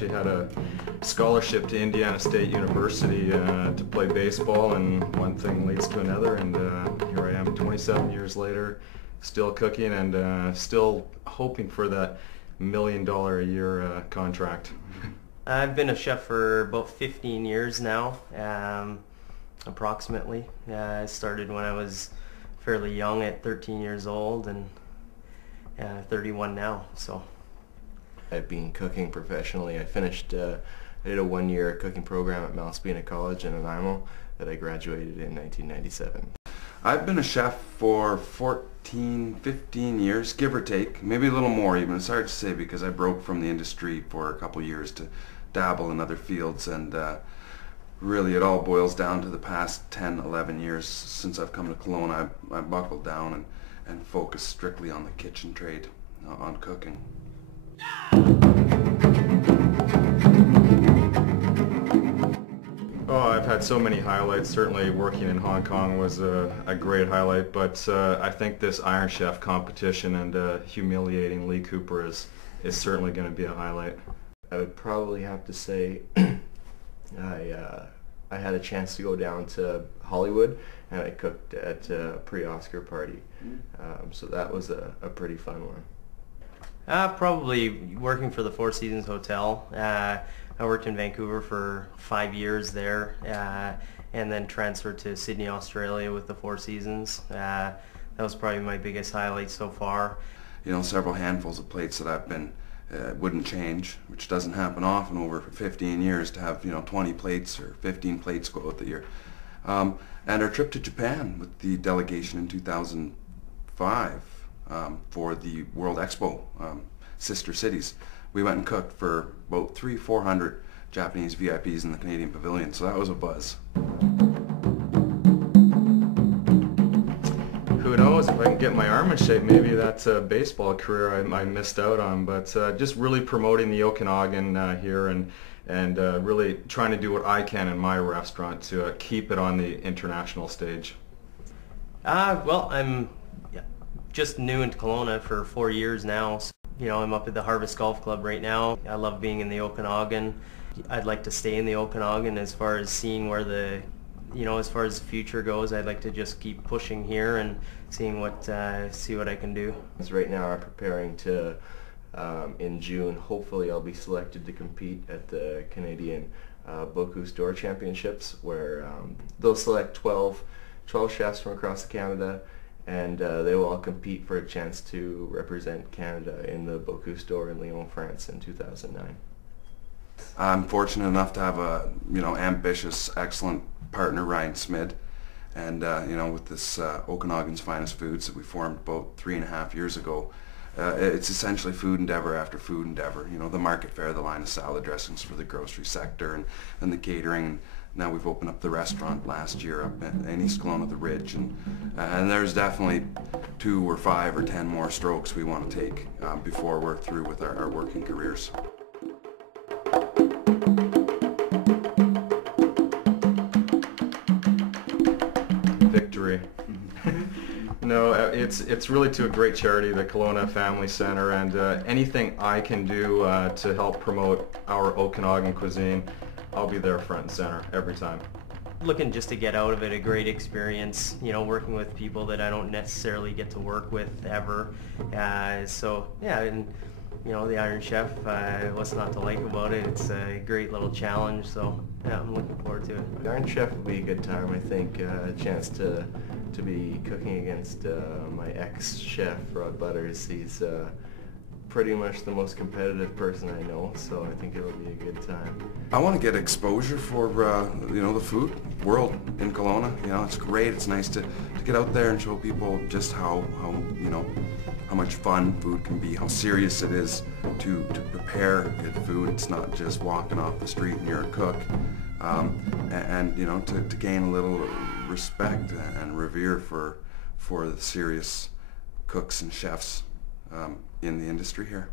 actually had a scholarship to Indiana State University to play baseball, and one thing leads to another, and here I am 27 years later, still cooking and still hoping for that $1 million a year contract. I've been a chef for about 15 years now, approximately. I started when I was fairly young at 13 years old, and 31 now. So I've been cooking professionally. I finished, I did a one-year cooking program at Malaspina College in Nanaimo that I graduated in 1997. I've been a chef for 14, 15 years, give or take, maybe a little more even. It's hard to say because I broke from the industry for a couple years to dabble in other fields, and really it all boils down to the past 10, 11 years since I've come to Kelowna. I buckled down and focused strictly on the kitchen trade, on cooking. Oh, I've had so many highlights. Certainly working in Hong Kong was a great highlight, but I think this Iron Chef competition and humiliating Lee Cooper is certainly going to be a highlight. I would probably have to say I had a chance to go down to Hollywood and I cooked at a pre-Oscar party, so that was a pretty fun one. Probably working for the Four Seasons Hotel. I worked in Vancouver for 5 years there, and then transferred to Sydney, Australia with the Four Seasons. That was probably my biggest highlight so far. You know, several handfuls of plates that I've been wouldn't change, which doesn't happen often over 15 years to have, you know, 20 plates or 15 plates go out the year. And our trip to Japan with the delegation in 2005 for the World Expo, sister cities. We went and cooked for about 300-400 Japanese VIPs in the Canadian Pavilion, so that was a buzz. Who knows, if I can get my arm in shape, maybe that's a baseball career I missed out on, but just really promoting the Okanagan here and really trying to do what I can in my restaurant to keep it on the international stage. Well, I'm just new into Kelowna for 4 years now. So, you know, I'm up at the Harvest Golf Club right now. I love being in the Okanagan. I'd like to stay in the Okanagan as far as seeing where the, you know, as far as the future goes. I'd like to just keep pushing here and seeing what, see what I can do. Right now I'm preparing to, in June, hopefully I'll be selected to compete at the Canadian Bocuse d'Or Championships, where they'll select 12 chefs from across Canada, and they will all compete for a chance to represent Canada in the Bocuse d'Or in Lyon, France in 2009. I'm fortunate enough to have a, you know, ambitious, excellent partner, Ryan Smid, and you know, with this Okanagan's Finest Foods that we formed about 3.5 years ago, it's essentially food endeavor after food endeavor. You know, the market fare, the line of salad dressings for the grocery sector, and the catering. Now we've opened up the restaurant last year up in East Kelowna, the Ridge, and there's definitely 2 or 5 or 10 more strokes we want to take before we're through with our working careers. Victory. No, it's really to a great charity, the Kelowna Family Center, and anything I can do to help promote our Okanagan cuisine, I'll be there front and center every time. Looking just to get out of it a great experience, you know, working with people that I don't necessarily get to work with ever. So yeah, and you know, the Iron Chef, what's not to like about it? It's a great little challenge, so yeah, I'm looking forward to it. The Iron Chef will be a good time, I think. A chance to be cooking against my ex-chef, Rod Butters. He's pretty much the most competitive person I know, so I think it'll be a good time. I want to get exposure for you know, the food world in Kelowna. You know, it's great. It's nice to get out there and show people just how you know, how much fun food can be, how serious it is to prepare good food. It's not just walking off the street and you're a cook, and you know, to gain a little respect and revere for the serious cooks and chefs in the industry here.